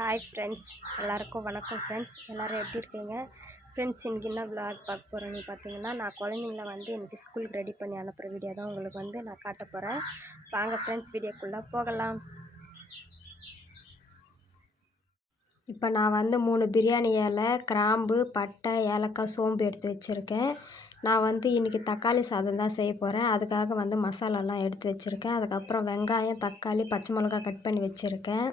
Hi friends எல்லாருக்கும் வணக்கம் friends எல்லோரும் எப்படி இருக்கீங்க? ஃப்ரெண்ட்ஸ் இன்றைக்கி என்ன விளாக் பார்க்க போகிறேன்னு பார்த்தீங்கன்னா நான் குழந்தைங்கள வந்து இன்றைக்கி ஸ்கூலுக்கு ரெடி பண்ணி அனுப்புகிற வீடியோ தான் உங்களுக்கு வந்து நான் காட்ட போகிறேன் வாங்க ஃப்ரெண்ட்ஸ் வீடியோக்குள்ளே போகலாம். இப்போ நான் வந்து மூணு பிரியாணி இலை கிராம்பு பட்டை ஏலக்காய் சோம்பு எடுத்து வச்சுருக்கேன். நான் வந்து இன்றைக்கி தக்காளி சாதம் தான் செய்ய போகிறேன் அதுக்காக வந்து மசாலாலாம் எடுத்து வச்சுருக்கேன். அதுக்கப்புறம் வெங்காயம் தக்காளி பச்சை மிளகாய் கட் பண்ணி வச்சுருக்கேன்.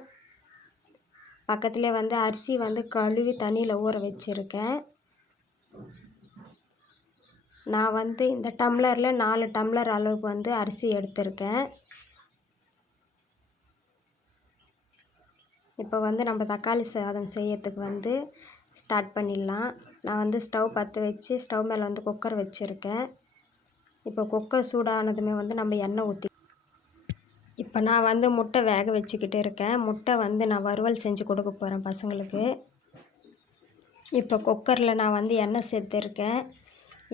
பக்கத்துலேயே வந்து அரிசி வந்து கழுவி தண்ணியில் ஊற வச்சுருக்கேன். நான் வந்து இந்த டம்ளரில் நாலு டம்ளர் அளவுக்கு வந்து அரிசி எடுத்திருக்கேன். இப்போ வந்து நம்ம தக்காளி சாதம் செய்யறதுக்கு வந்து ஸ்டார்ட் பண்ணிடலாம். நான் வந்து ஸ்டவ் பற்ற வச்சு ஸ்டவ் மேலே வந்து குக்கர் வச்சுருக்கேன். இப்போ குக்கர் சூடானதுமே வந்து நம்ம எண்ணெய் ஊற்றி இப்போ நான் வந்து முட்டை வேக வச்சுக்கிட்டு இருக்கேன். முட்டை வந்து நான் வறுவல் செஞ்சு கொடுக்க போகிறேன் பசங்களுக்கு. இப்போ குக்கரில் நான் வந்து எண்ணெய் சேர்த்துருக்கேன்.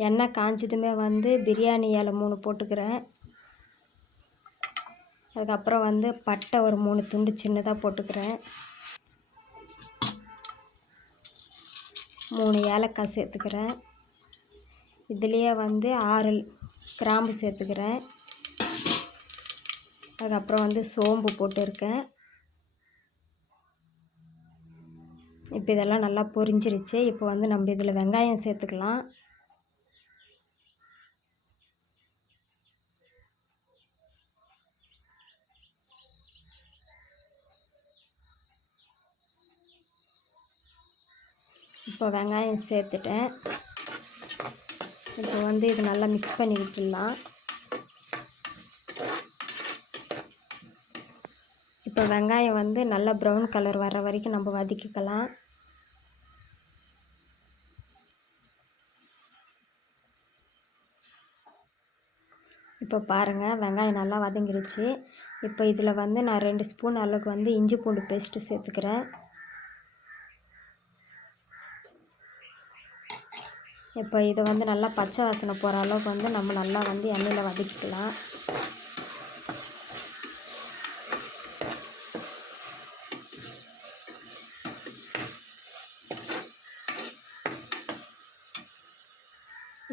எண்ணெய் காஞ்சதுமே வந்து பிரியாணி இலை மூணு போட்டுக்கிறேன். அதுக்கப்புறம் வந்து பட்டை ஒரு மூணு துண்டு சின்னதாக போட்டுக்கிறேன். மூணு ஏலக்காய் சேர்த்துக்கிறேன். இதுலேயே வந்து ஆறு கிராம்பு சேர்த்துக்கிறேன். அதுக்கப்புறம் வந்து சோம்பு போட்டிருக்கேன். இப்போ இதெல்லாம் நல்லா பொரிஞ்சிருச்சு. இப்போ வந்து நம்ம இதில் வெங்காயம் சேர்த்துக்கலாம். இப்போ வெங்காயம் சேர்த்துட்டேன். இப்போ வந்து இது நல்லா மிக்ஸ் பண்ணி விட்டுடலாம். இப்போ வெங்காயம் வந்து நல்லா ப்ரௌன் கலர் வர வரைக்கும் நம்ம வதக்கிக்கலாம். இப்போ பாருங்கள் வெங்காயம் நல்லா வதங்கிடுச்சு இப்போ இதில் வந்து நான் ரெண்டு ஸ்பூன் அளவுக்கு வந்து இஞ்சி பூண்டு பேஸ்ட்டு சேர்த்துக்கிறேன். இப்போ இதை வந்து நல்லா பச்சை வாசனை போகிற அளவுக்கு வந்து நம்ம நல்லா வந்து எண்ணெயில் வதக்கிக்கலாம்.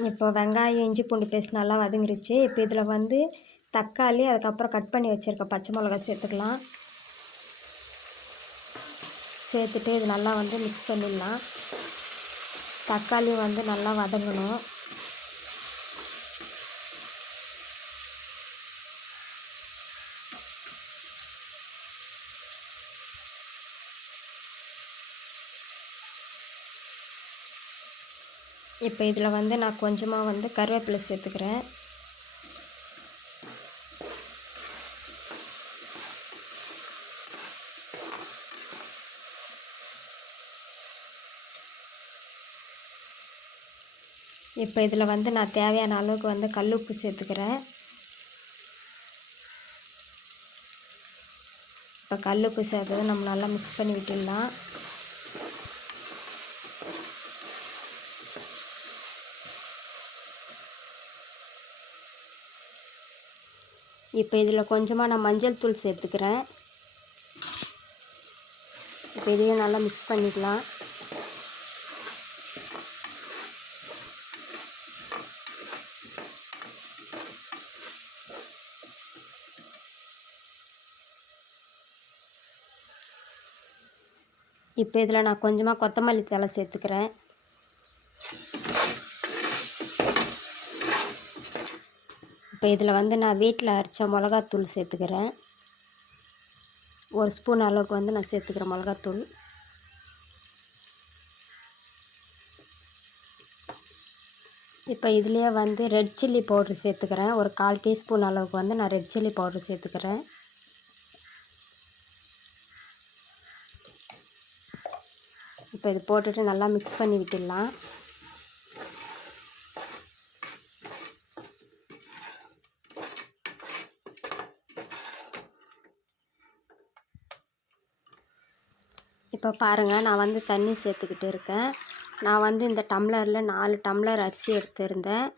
இப்போ வெங்காயம் இஞ்சி பூண்டு பேஸ்ட் நல்லா வதங்கிருச்சு. இப்போ இதில் வந்து தக்காளி அதுக்கப்புறம் கட் பண்ணி வச்சுருக்க பச்சை மிளகா சேர்த்துக்கலாம். சேர்த்துட்டு இது நல்லா வந்து மிக்ஸ் பண்ணிடலாம். தக்காளி வந்து நல்லா வதங்கணும். இப்போ இதில் வந்து நான் கொஞ்சமாக வந்து கருவேப்பிலை சேர்த்துக்கிறேன். இப்போ இதில் வந்து நான் தேவையான அளவுக்கு வந்து கல் உப்பு சேர்த்துக்கிறேன். இப்போ கல் உப்பு சேர்த்ததை நம்ம நல்லா மிக்ஸ் பண்ணி விட்டுடலாம். இப்போ இதில் கொஞ்சமாக நான் மஞ்சள் தூள் சேர்த்துக்கிறேன். இப்போ இதையும் நல்லா மிக்ஸ் பண்ணிக்கலாம். இப்போ இதில் நான் கொஞ்சமாக கொத்தமல்லி தலை சேர்த்துக்கிறேன். இப்போ இதில் வந்து நான் வீட்டில் அரைச்ச மிளகாத்தூள் சேர்த்துக்கிறேன். ஒரு ஸ்பூன் அளவுக்கு வந்து நான் சேர்த்துக்கிறேன் மிளகாத்தூள். இப்போ இதுலேயே வந்து ரெட் சில்லி பவுட்ரு சேர்த்துக்கிறேன். ஒரு கால் டீஸ்பூன் அளவுக்கு வந்து நான் ரெட் சில்லி பவுட்ரு சேர்த்துக்கிறேன். இப்போ இது போட்டுட்டு நல்லா மிக்ஸ் பண்ணி விட்டுடலாம். இப்போ பாருங்கள் நான் வந்து தண்ணி சேர்த்துக்கிட்டு இருக்கேன். நான் வந்து இந்த டம்ளரில் நாலு டம்ளர் அரிசி எடுத்திருந்தேன்.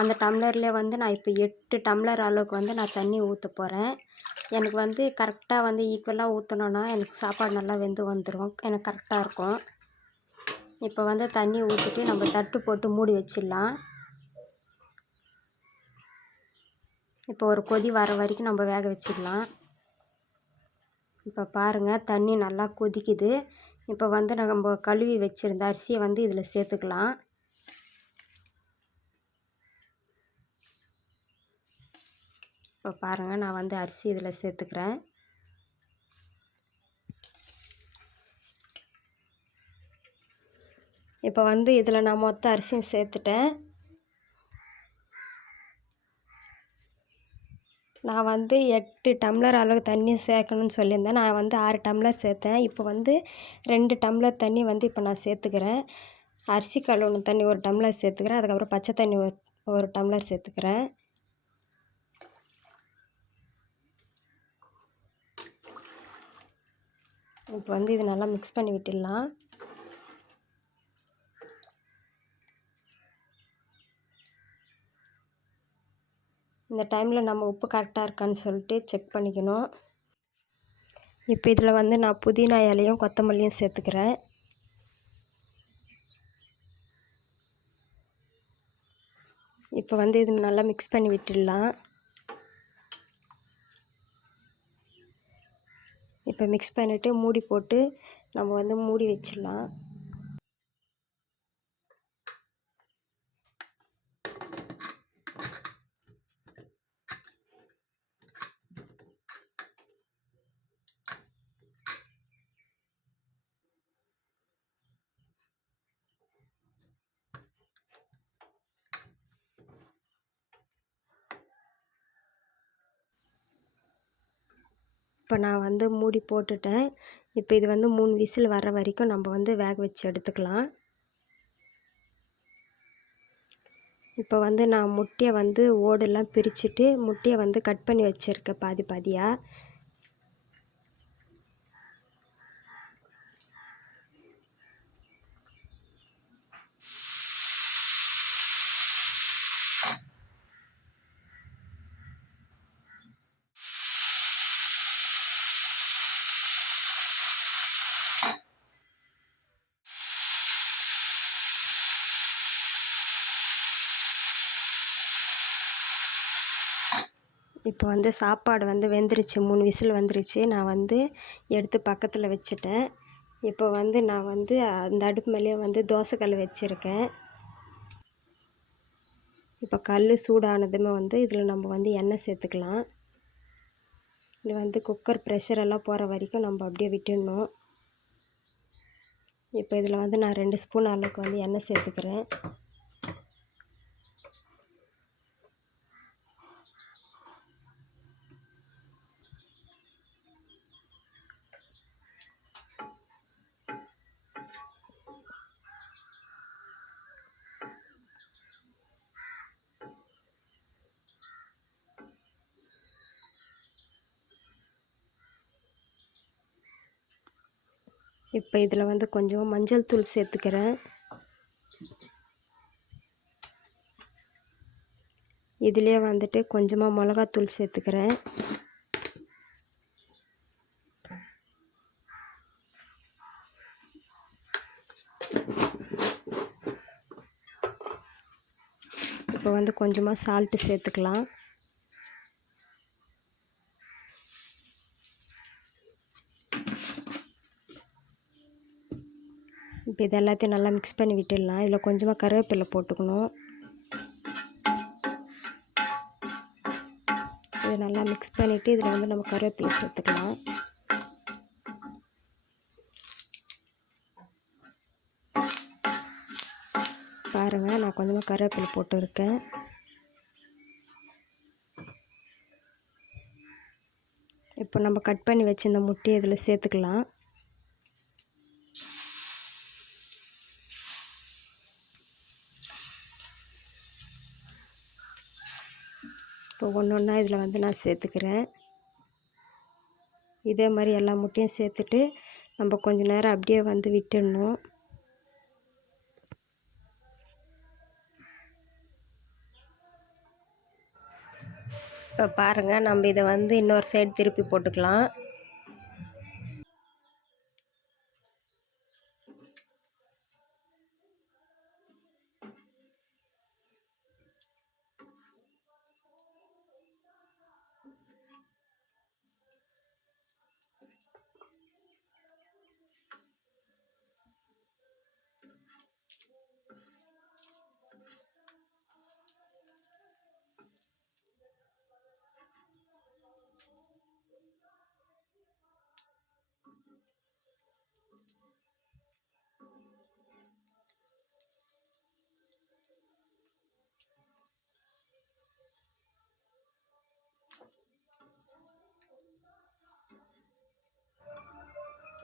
அந்த டம்ளர்லேயே வந்து நான் இப்போ எட்டு டம்ளர் அளவுக்கு வந்து நான் தண்ணி ஊற்ற போகிறேன் எனக்கு வந்து கரெக்டாக வந்து ஈக்குவலாக ஊற்றினோன்னா எனக்கு சாப்பாடு நல்லா வெந்து வந்துடும் எனக்கு கரெக்டாக இருக்கும். இப்போ வந்து தண்ணி ஊற்றிட்டு நம்ம தட்டு போட்டு மூடி வச்சிடலாம். இப்போ ஒரு கொதி வர வரைக்கும் நம்ம வேக வச்சிடலாம். இப்போ பாருங்கள் தண்ணி நல்லா கொதிக்குது. இப்போ வந்து நம்ம கழுவி வச்சுருந்த அரிசியை வந்து இதில் சேர்த்துக்கலாம். இப்போ பாருங்கள் நான் வந்து அரிசி இதில் சேர்த்துக்கிறேன். இப்போ வந்து இதில் நான் மொத்த அரிசியும் சேர்த்துட்டேன். நான் வந்து எட்டு டம்ளர் அளவு தண்ணி சேர்க்கணும்னு சொல்லியிருந்தேன். நான் வந்து ஆறு டம்ளர் சேர்த்தேன். இப்போ வந்து ரெண்டு டம்ளர் தண்ணி வந்து இப்போ நான் சேர்த்துக்கிறேன். அரிசி கழுவுன தண்ணி ஒரு டம்ளர் சேர்த்துக்கிறேன். அதுக்கப்புறம் பச்சை தண்ணி ஒரு ஒரு டம்ளர் சேர்த்துக்கிறேன். இப்போ வந்து இது நல்லா மிக்ஸ் பண்ணி விட்டுடலாம். இந்த டைமில் நம்ம உப்பு கரெக்டாக இருக்கான்னு சொல்லிட்டு செக் பண்ணிக்கணும். இப்போ இதில் வந்து நான் புதினா இலையும் கொத்தமல்லியும் சேர்த்துக்கிறேன். இப்போ வந்து இது நல்லா மிக்ஸ் பண்ணி விட்டுடலாம். இப்போ மிக்ஸ் பண்ணிவிட்டு மூடி போட்டு நம்ம வந்து மூடி வச்சிடலாம். இப்போ நான் வந்து மூடி போட்டுட்டேன். இப்போ இது வந்து மூணு விசில் வர வரைக்கும் நம்ம வந்து வேக வச்சு எடுத்துக்கலாம். இப்போ வந்து நான் முட்டையை வந்து ஓடெல்லாம் பிரிச்சுட்டு முட்டையை வந்து கட் பண்ணி வச்சுருக்கேன் பாதி பாதியாக இப்போ வந்து சாப்பாடு வந்து வெந்துருச்சு. மூணு விசில் வந்துருச்சு. நான் வந்து எடுத்து பக்கத்தில் வச்சுட்டேன். இப்போ வந்து நான் வந்து அந்த அடுப்பு மேலேயே வந்து தோசைக்கல் வச்சுருக்கேன். இப்போ கல் சூடானதுமே வந்து இதில் நம்ம வந்து எண்ணெய் சேர்த்துக்கலாம். இது வந்து குக்கர் ப்ரெஷர் எல்லாம் போகிற வரைக்கும் நம்ம அப்படியே விட்டுடணும். இப்போ இதில் வந்து நான் ரெண்டு ஸ்பூன் அளவுக்கு வந்து எண்ணெய் சேர்த்துக்கிறேன். இப்போ இதில் வந்து கொஞ்சம் மஞ்சள் தூள் சேர்த்துக்கிறேன். இதிலே வந்துட்டு கொஞ்சமாக மிளகாத்தூள் சேர்த்துக்கிறேன். இப்போ வந்து கொஞ்சமாக சால்ட்டு சேர்த்துக்கலாம். இப்போ இது எல்லாத்தையும் நல்லா மிக்ஸ் பண்ணி விட்டுடலாம். இதில் கொஞ்சமாக கருவேப்பிலை போட்டுக்கணும். இதை நல்லா மிக்ஸ் பண்ணிவிட்டு இதில் வந்து நம்ம கருவேப்பிலை சேர்த்துக்கலாம். பாருங்கள் நான் கொஞ்சமாக கருவேப்பிலை போட்டுருக்கேன். இப்போ நம்ம கட் பண்ணி வச்சுருந்த முட்டையை இதில் சேர்த்துக்கலாம். இப்போ ஒன்று ஒன்றா இதில் வந்து நான் சேர்த்துக்கிறேன். இதே மாதிரி எல்லா முட்டையும் சேர்த்துட்டு நம்ம கொஞ்ச நேரம் அப்படியே வந்து விட்டுடணும். இப்போ பாருங்கள் நம்ம இதை வந்து இன்னொரு சைடு திருப்பி போட்டுக்கலாம்.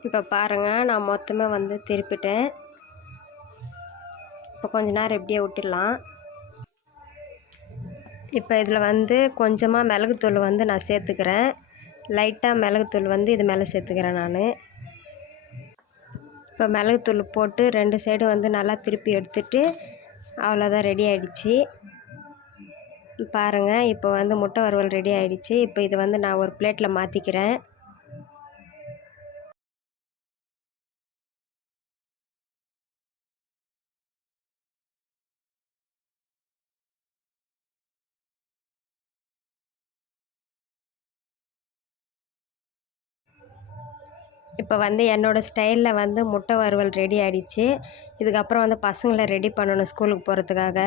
இப்போ பாருங்கள் நான் மொத்தமாக வந்து திருப்பிட்டேன். இப்போ கொஞ்ச நேரம் எப்படியே விட்டுடலாம். இப்போ இதில் வந்து கொஞ்சமாக மிளகுத்தூள் வந்து நான் சேர்த்துக்கிறேன். லைட்டாக மிளகுத்தூள் வந்து இது மேலே சேர்த்துக்கிறேன் நான். இப்போ மிளகுத்தூள் போட்டு ரெண்டு சைடு வந்து நல்லா திருப்பி எடுத்துட்டு அவ்வளோதான் ரெடி ஆகிடுச்சி பாருங்கள் இப்போ வந்து முட்டை வறுவல் ரெடி ஆகிடுச்சி இப்போ இதை வந்து நான் ஒரு பிளேட்டில் மாற்றிக்கிறேன் இப்போ வந்து என்னோடய ஸ்டைலில் வந்து முட்டை வறுவல் ரெடி ஆகிடுச்சு இதுக்கப்புறம் வந்து பசங்களை ரெடி பண்ணணும் ஸ்கூலுக்கு போகிறதுக்காக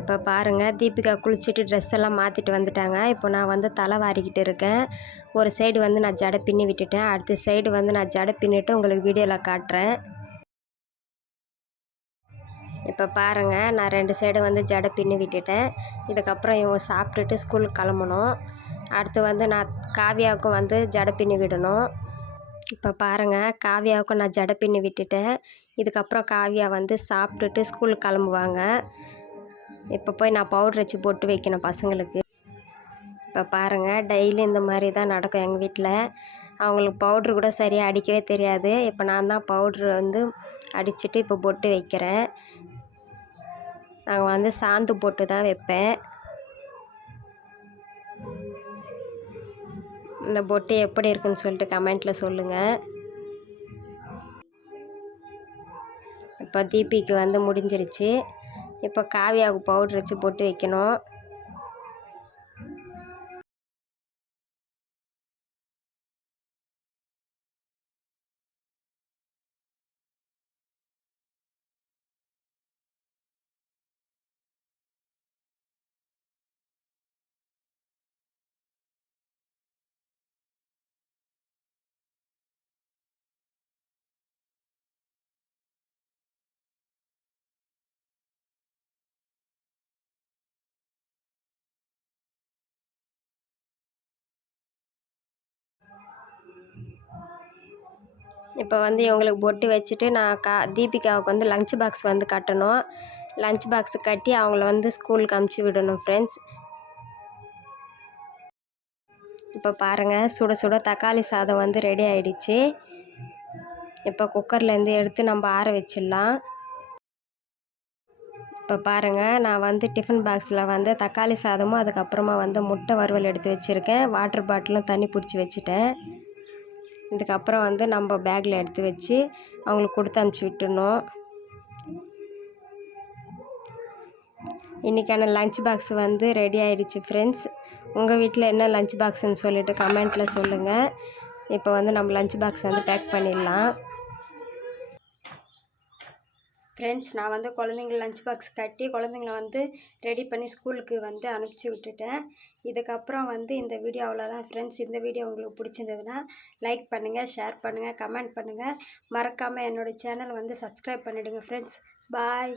இப்போ பாருங்கள் தீபிகா குளிச்சுட்டு ட்ரெஸ் எல்லாம் மாற்றிட்டு வந்துட்டாங்க. இப்போ நான் வந்து தலை வாரிக்கிட்டு இருக்கேன். ஒரு சைடு வந்து நான் ஜடை பின்னி விட்டுட்டேன். அடுத்த சைடு வந்து நான் ஜடை பின்னிட்டு உங்களுக்கு வீடியோவில் காட்டுறேன். இப்போ பாருங்கள் நான் ரெண்டு சைடு வந்து ஜடை பின்னி விட்டுட்டேன். இதுக்கப்புறம் இவங்க சாப்பிட்டுட்டு ஸ்கூலுக்கு கிளம்பணும். அடுத்து வந்து நான் காவியாவுக்கும் வந்து ஜடை பின்னி விடணும். இப்போ பாருங்கள் காவியாவுக்கும் நான் ஜடை பின்னி விட்டுட்டேன். இதுக்கப்புறம் காவியா வந்து சாப்பிட்டுட்டு ஸ்கூலுக்கு கிளம்புவாங்க. இப்போ போய் நான் பவுட்ரு வச்சு பொட்டு வைக்கணும் பசங்களுக்கு. இப்போ பாருங்கள் டெய்லி இந்த மாதிரி தான் நடக்கும் எங்கள் வீட்டில். அவங்களுக்கு பவுட்ரு கூட சரியாக அடிக்கவே தெரியாது. இப்போ நான் தான் பவுட்ரு வந்து அடிச்சுட்டு இப்போ பொட்டு வைக்கிறேன். நாங்கள் வந்து சாந்து பொட்டு தான் வைப்பேன். இந்த பொட்டு எப்படி இருக்குன்னு சொல்லிட்டு கமெண்ட்டில் சொல்லுங்கள் இப்போ தீபிக்கு வந்து முடிஞ்சிருச்சு. இப்போ காவியாவுக்கு பவுட்ரு வச்சு பொட்டு வைக்கணும். இப்போ வந்து இவங்களுக்கு பொட்டு வச்சுட்டு நான் கா தீபிகாவுக்கு வந்து லஞ்ச் பாக்ஸ் வந்து கட்டணும். லஞ்ச் பாக்ஸ் கட்டி அவங்கள வந்து ஸ்கூலுக்கு அமுச்சு விடணும் ஃப்ரெண்ட்ஸ் இப்போ பாருங்கள் சுட சுட தக்காளி சாதம் வந்து ரெடி ஆகிடுச்சு இப்போ குக்கர்லேருந்து எடுத்து நம்ம ஆற வச்சிடலாம். இப்போ பாருங்கள் நான் வந்து டிஃபன் பாக்ஸில் வந்து தக்காளி சாதமும் அதுக்கப்புறமா வந்து முட்டை வறுவல் எடுத்து வச்சுருக்கேன். வாட்டர் பாட்டிலும் தண்ணி பிடிச்சி வச்சுட்டேன். இதுக்கப்புறம் வந்து நம்ம பேக்கில் எடுத்து வச்சு அவங்களுக்கு கொடுத்து அமுச்சு விட்டுணும் இன்றைக்கான லஞ்ச் பாக்ஸ் வந்து ரெடி ஆகிடுச்சு ஃப்ரெண்ட்ஸ் உங்கள் வீட்டில் என்ன லஞ்ச் பாக்ஸ்ன்னு சொல்லிவிட்டு கமெண்ட்டில் சொல்லுங்கள் இப்போ வந்து நம்ம லஞ்ச் பாக்ஸ் வந்து பேக் பண்ணிடலாம். ஃப்ரெண்ட்ஸ் நான் வந்து குழந்தைங்கள லஞ்ச் பாக்ஸ் கட்டி குழந்தைங்கள வந்து ரெடி பண்ணி ஸ்கூலுக்கு வந்து அனுப்பிச்சி விட்டுட்டேன். இதுக்கப்புறம் வந்து இந்த வீடியோ அவ்வளோதான் ஃப்ரெண்ட்ஸ் இந்த வீடியோ உங்களுக்கு பிடிச்சிருந்ததுன்னா லைக் பண்ணுங்கள் ஷேர் பண்ணுங்கள் கமெண்ட் பண்ணுங்கள் மறக்காமல் என்னோடய சேனல் வந்து சப்ஸ்கிரைப் பண்ணிவிடுங்க ஃப்ரெண்ட்ஸ் பாய்